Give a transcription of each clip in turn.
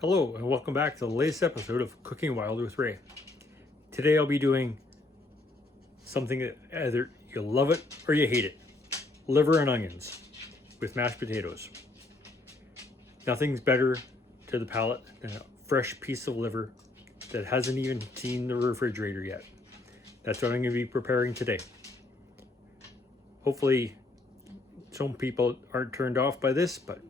Hello and welcome back to the latest episode of Cooking Wild with Ray. Today I'll be doing something that either you love it or you hate it. Liver and onions with mashed potatoes. Nothing's better to the palate than a fresh piece of liver that hasn't even seen the refrigerator yet. That's what I'm going to be preparing today. Hopefully some people aren't turned off by this, but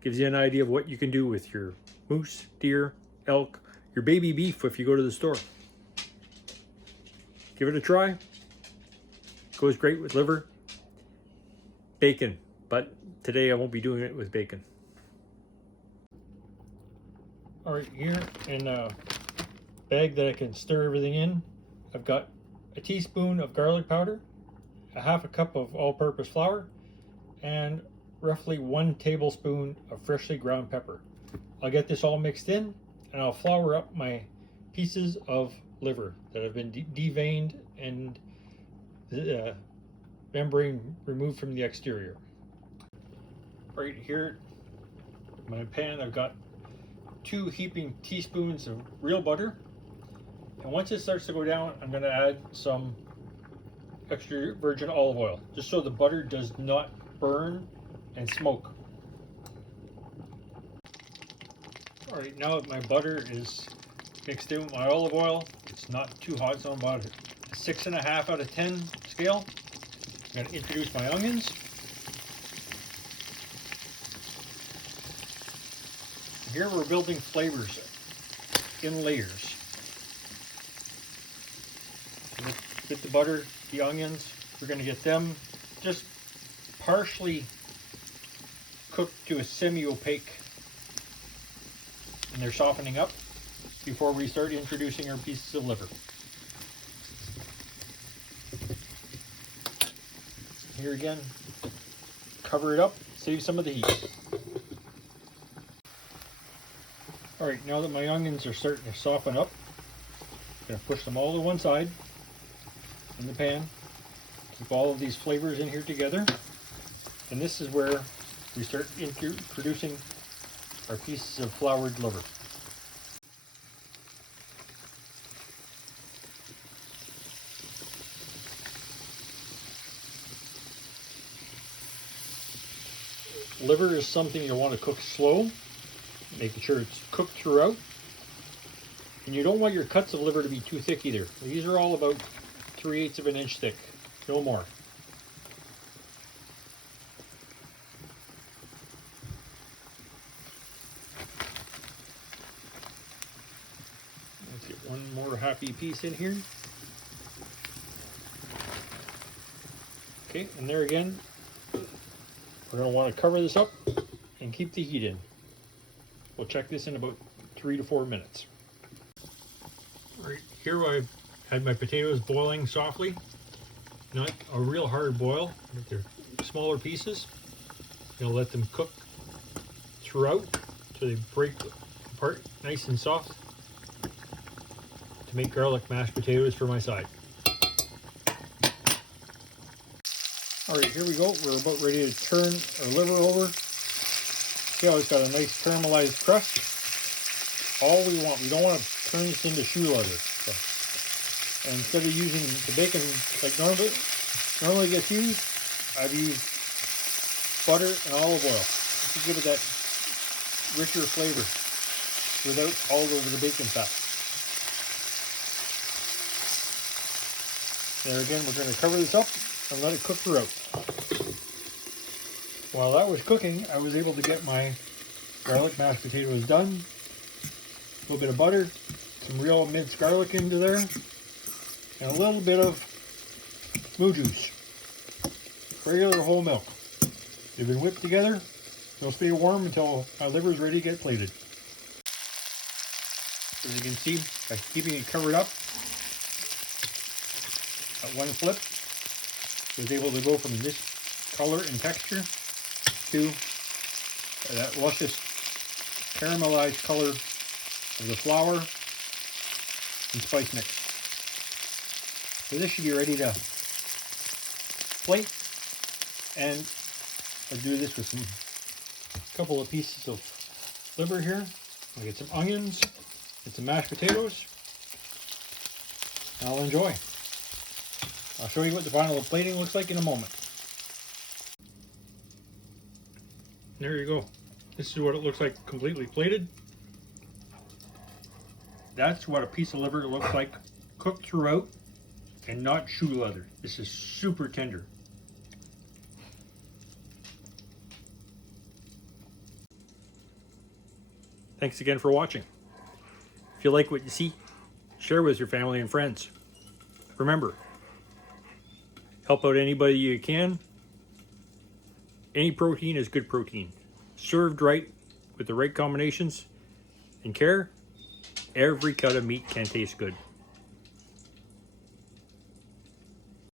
gives you an idea of what you can do with your moose, deer, elk, your baby beef if you go to the store. Give it a try. Goes great with liver. Bacon, but today I won't be doing it with bacon. All right, here in a bag that I can stir everything in, I've got a teaspoon of garlic powder, a half a cup of all-purpose flour, and roughly 1 tablespoon of freshly ground pepper. I'll get this all mixed in and I'll flour up my pieces of liver that have been deveined and the membrane removed from the exterior. Right here in my pan I've got 2 heaping teaspoons of real butter, and once it starts to go down I'm going to add some extra virgin olive oil just so the butter does not burn and smoke. All right, now that my butter is mixed in with my olive oil, it's not too hot, so I'm about a 6.5 out of 10 scale. I'm going to introduce my onions. Here we're building flavors in layers. With the butter, the onions, we're going to get them just partially cooked to a semi-opaque, and they're softening up before we start introducing our pieces of liver. Here again, cover it up, save some of the heat. All right, now that my onions are starting to soften up, I'm going to push them all to one side in the pan. Keep all of these flavors in here together. And this is where we start introducing our pieces of floured liver. Liver is something you want to cook slow, making sure it's cooked throughout. And you don't want your cuts of liver to be too thick either. These are all about 3/8 of an inch thick, no more. Let's get one more happy piece in here. Okay, and there again, we're going to want to cover this up and keep the heat in. We'll check this in about 3 to 4 minutes. All right, here I've had my potatoes boiling softly. Not a real hard boil, but they're smaller pieces. You'll let them cook throughout so they break apart nice and soft to make garlic mashed potatoes for my side. All right, here we go. We're about ready to turn our liver over. See how it's got a nice caramelized crust? All we want, we don't want to turn this into shoe leather. So, and instead of using the bacon like normally gets used, I've used butter and olive oil to give it that richer flavor without all over the bacon fat. There again, we're going to cover this up and let it cook throughout. While that was cooking, I was able to get my garlic mashed potatoes done. A little bit of butter, some real minced garlic into there, and a little bit of moo juice, regular whole milk. They've been whipped together. They'll stay warm until my liver is ready to get plated. As you can see, by keeping it covered up, at one flip, I was able to go from this color and texture to that luscious caramelized color of the flour and spice mix. So this should be ready to plate, and I'll do this with a couple of pieces of liver here. I'll get some onions and some mashed potatoes, and I'll enjoy. I'll show you what the final plating looks like in a moment. There you go. This is what it looks like completely plated. That's what a piece of liver looks like cooked throughout and not shoe leather. This is super tender. Thanks again for watching. If you like what you see, share with your family and friends. Remember, help out anybody you can. Any protein is good protein. Served right with the right combinations and care, every cut of meat can taste good.